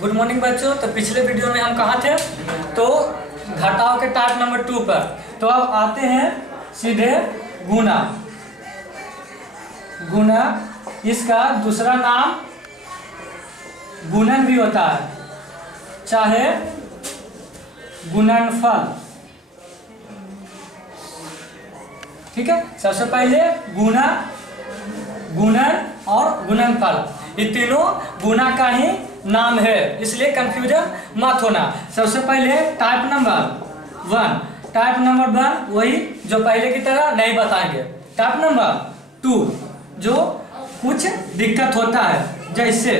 Good morning बच्चों। तो पिछले वीडियो में हम कहाँ थे? तो घटाव के टाइप नंबर 2 पर। तो अब आते हैं सीधे गुना। गुना, इसका दूसरा नाम गुणन भी होता है, चाहे गुणनफल। ठीक है, सबसे पहले गुना, गुणन और गुणनफल, ये तीनों गुना का ही नाम है, इसलिए कंफ्यूजन मत होना। सबसे पहले टाइप नंबर 1। टाइप नंबर 1 वही जो पहले की तरह नहीं बताएंगे। टाइप नंबर 2 जो कुछ दिक्कत होता है, जैसे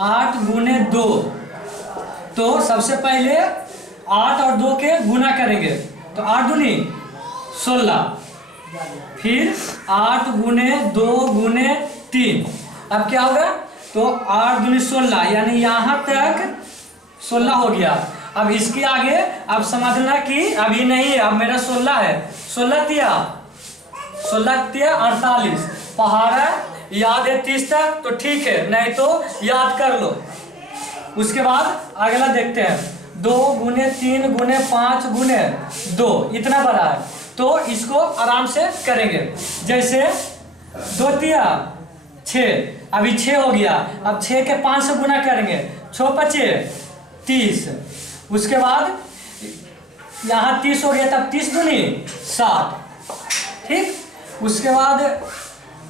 8 गुने 2। तो सबसे पहले 8 और 2 के गुना करेंगे, तो 8 दूनी 16, फिर 8 गुने 2 गुने 3। अब क्या होगा? तो 8 दूनी 16, यानी यहाँ तक 16 हो गया। अब इसके आगे अब समझना कि अभी नहीं है, अब मेरा 16 है। 16 तिया 48। पहाड़ा याद है 30 तक, तो ठीक है, नहीं तो याद कर लो। उसके बाद अगला देखते हैं, 2 गुने 3 गुने 5 गुने 2, इतना बड़ा है, तो इसको आराम से करेंगे। जैसे 2 तिया 6, अभी 6 हो गया। अब 6 के 5 से गुना करेंगे, 6 5 30। उसके बाद यहाँ 30 हो गया, तब 30 दूनी 60। ठीक, उसके बाद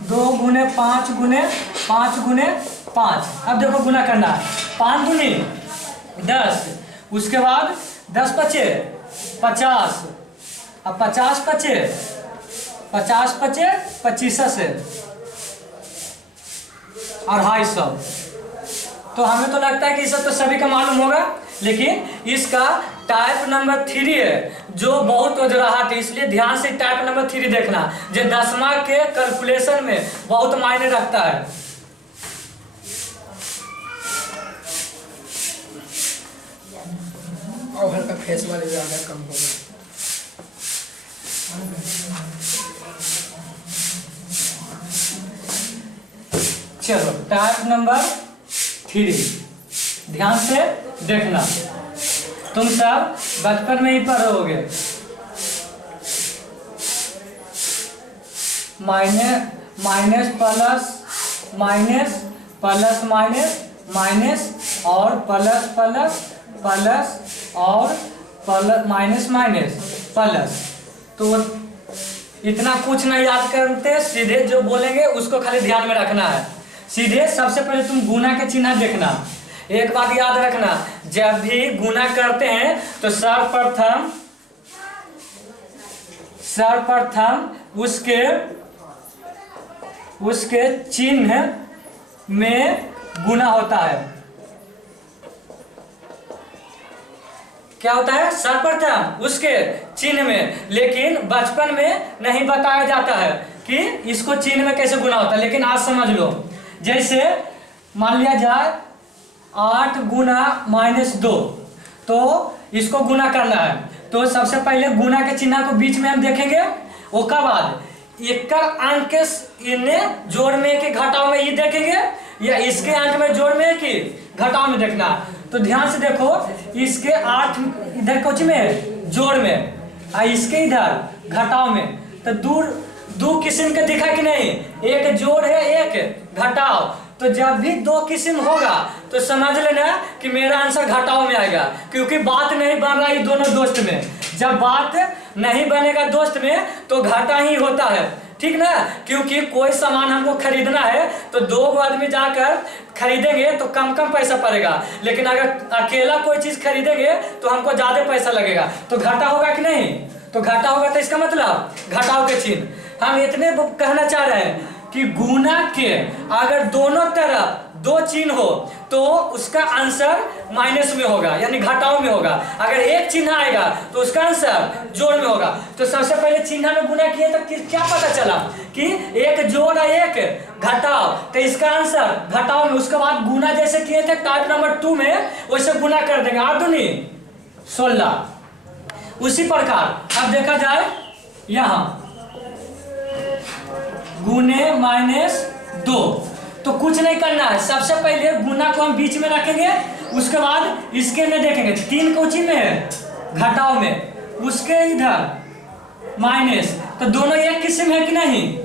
2 गुने 5 गुने 5 गुने 5। अब देखो गुना करना है, 5 दूनी 10। उसके बाद 10 5 50। अब 50 5 25 से 250। तो हमें तो लगता है कि सब तो सभी का मालूम होगा, लेकिन इसका टाइप नंबर 3 है जो बहुत वजराहट है, इसलिए ध्यान से टाइप नंबर 3 देखना, जो दसवां के कैलकुलेशन में बहुत मायने रखता है। और हल्का फेस वाले ज़्यादा कम होगा। चलो टाइप नंबर 3 ध्यान से देखना, तुम सब बचपन में ही पढ़ोगे। Minus plus minus plus minus minus और प्लस प्लस प्लस और प्लस माइनस माइनस प्लस। तो इतना कुछ नहीं याद करते, सीधे जो बोलेंगे उसको खाली ध्यान में रखना है। सीधे सबसे पहले तुम गुना के चिन्ह देखना। एक बात याद रखना, जब भी गुना करते हैं तो सर्वप्रथम उसके चिन्ह में गुना होता है। क्या होता है? सर्वप्रथम उसके चिन्ह में, लेकिन बचपन में नहीं बताया जाता है कि इसको चिन्ह में कैसे गुना होता है, लेकिन आज समझ लो। जैसे मान लिया जाए 8 गुना -2, तो इसको गुना करना है, तो सबसे पहले गुना के चिन्ह को बीच में हम देखेंगे। उसके बाद एक अंक के इन्हें जोड़ में कि घटाव में ये देखेंगे, या इसके अंक में जोड़ में कि घटाव में देखना। तो ध्यान से देखो, इसके 8 इधर कुछ में जोड़ में, और इसके इधर घटाव में, तो दो किस्म के दिखा कि नहीं, एक जोड़ है एक घटाव। तो जब भी 2 किस्म होगा तो समझ लेना कि मेरा आंसर घटाव में आएगा, क्योंकि बात नहीं बन रहा है दोनों दोस्त में। जब बात नहीं बनेगा दोस्त में तो घाटा ही होता है, ठीक ना। क्योंकि कोई सामान हमको खरीदना है तो 2 आदमी जाकर खरीदेंगे तो कम पैसा पड़ेगा, लेकिन अगर अकेला कोई चीज खरीदेंगे तो हमको ज्यादा पैसा लगेगा, तो घाटा होगा कि नहीं? तो घाटा होगा, तो इसका मतलब घटाव के चिन्ह। हम इतने कहना चाह रहे हैं कि गुना के अगर दोनों तरफ 2 चिन्ह हो तो उसका आंसर माइनस में होगा, यानी घटाव में होगा। अगर एक चिन्ह आएगा तो उसका आंसर जोड़ में होगा। तो सबसे पहले चिन्ह में गुना किए तो क्या पता चला कि एक जोड़ और एक घटाव, तो इसका आंसर घटाव में। उसके बाद गुना जैसे किए थे टाइप नंबर 2 में, वैसे गुना कर देंगे, 8 दूनी 16। उसी प्रकार अब देखा जाए यहाँ गुने -2, तो कुछ नहीं करना है, सबसे पहले गुना को हम बीच में रखेंगे, उसके बाद इसके में देखेंगे 3 कोची में है घटाव में, उसके इधर माइनस, तो दोनों एक किस्म है कि नहीं?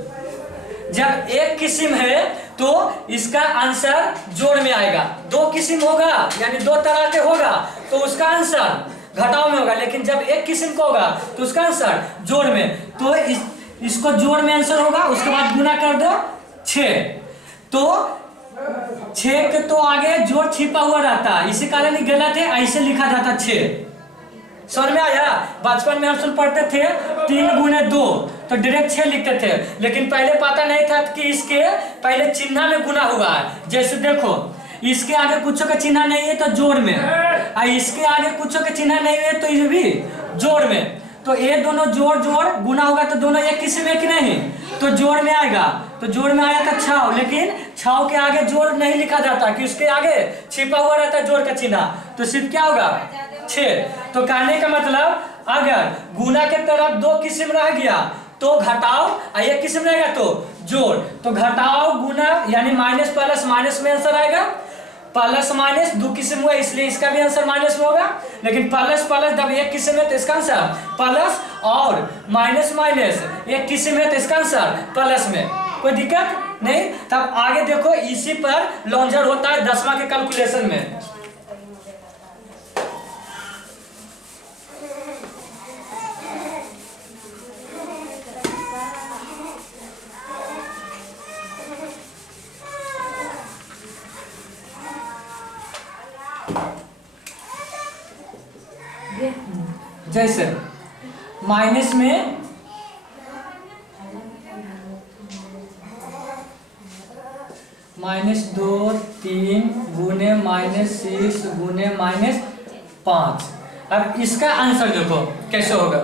जब एक किस्म है तो इसका आंसर जोड़ में आएगा। 2 किस्म होगा यानी 2 तरह के होगा तो उसका आंसर घटाव में होगा, लेकिन जब एक किस्म का होगा तो उसका आंसर जोड़ में। तो इसको जोड़ में आंसर होगा, उसके बाद गुना कर दो 6, तो 6 के तो आगे जोड़ छिपा हुआ रहता है, इसी कारण ही गलत है, ऐसे लिखा जाता 6। समझ में आया? बचपन में हम सुन पढ़ते थे 3 गुने 2 तो डायरेक्ट 6 लिखते थे, लेकिन पहले पता नहीं था कि इसके पहले चिन्ह में गुना हुआ है। जैसे देखो इसके आगे कुछ का चिन्ह नहीं है तो जोड़ में, और इसके आगे कुछ का चिन्ह नहीं है तो ये भी जोड़ में, तो ये दोनों जोड़ गुना होगा तो दोनों एक किस्म है कि नहीं? तो जोड़ में आएगा, तो जोड़ में आया था 6, लेकिन 6 के आगे जोड़ नहीं लिखा जाता कि उसके आगे छिपा हुआ रहता है जोड़ का चिन्ह, तो सिर्फ क्या होगा 6। तो कहने का मतलब अगर गुना के तरफ 2 किस्म रह गया तो घटाव, और एक किस्म रहेगा तो जोड़, तो घटाव गुना यानी माइनस प्लस माइनस में आंसर आएगा। प्लस माइनस 2 किस्म हुआ इसलिए इसका भी आंसर माइनस में होगा, लेकिन प्लस प्लस जब एक किस्म है तो इसका आंसर प्लस, और माइनस माइनस एक किस्म है तो इसका आंसर प्लस में। कोई दिक्कत नहीं? तब आगे देखो इसी पर लॉन्जर होता है 10वां के कैलकुलेशन में। जैसे माइनस में -2 3 गुने -6 गुने -5। अब इसका आंसर देखो कैसे होगा।